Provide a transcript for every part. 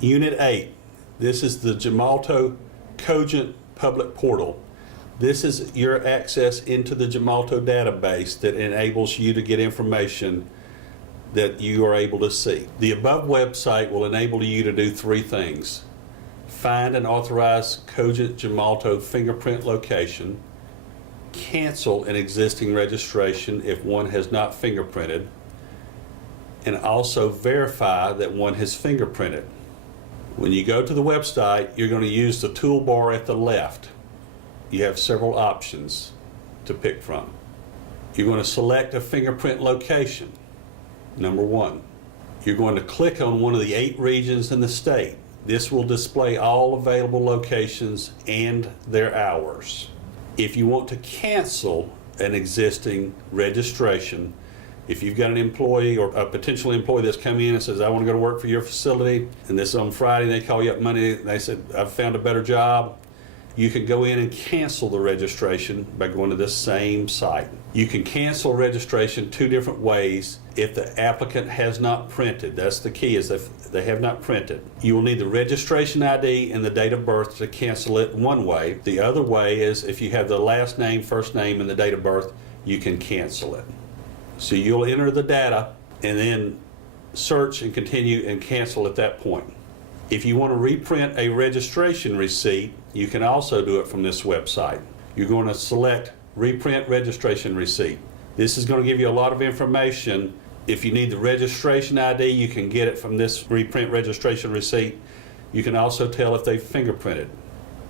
Unit 8, this is the Gemalto Cogent Public Portal. This is your access into the Gemalto database that enables you to get information that you are able to see. The above website will enable you to do three things: find and authorize Cogent Gemalto fingerprint location, cancel an existing registration if one has not fingerprinted, and also verify that one has fingerprinted. When you go to the website, you're going to use the toolbar at the left. You have several options to pick from. You're going to select a fingerprint location, number one. You're going to click on one of the 8 regions in the state. This will display all available locations and their hours. If you want to cancel an existing registration, if you've got an employee or a potential employee that's come in and says, I want to go to work for your facility, and this is on Friday, they call you up Monday, and they said, I've found a better job, you can go in and cancel the registration by going to this same site. You can cancel registration 2 different ways if the applicant has not printed. That's the key, is if they have not printed. You will need the registration ID and the date of birth to cancel it one way. The other way is if you have the last name, first name, and the date of birth, you can cancel it. So you'll enter the data and then search and continue and cancel at that point. If you want to reprint a registration receipt, you can also do it from this website. You're going to select reprint registration receipt. This is going to give you a lot of information. If you need the registration ID, you can get it from this reprint registration receipt. You can also tell if they've fingerprinted.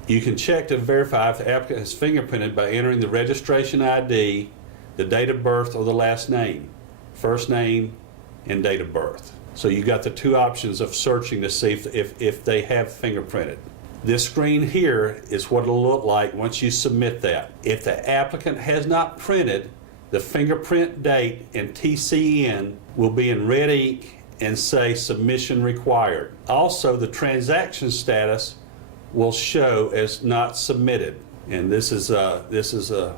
You can check to verify if the applicant has fingerprinted by entering the registration ID, the date of birth, or the last name, first name, and date of birth. So you got the 2 options of searching to see if they have fingerprinted. This screen here is what it'll look like once you submit that. If the applicant has not printed, the fingerprint date and TCN will be in red ink and say submission required. Also, the transaction status will show as not submitted. And this is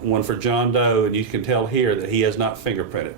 one for John Doe, and you can tell here that he has not fingerprinted.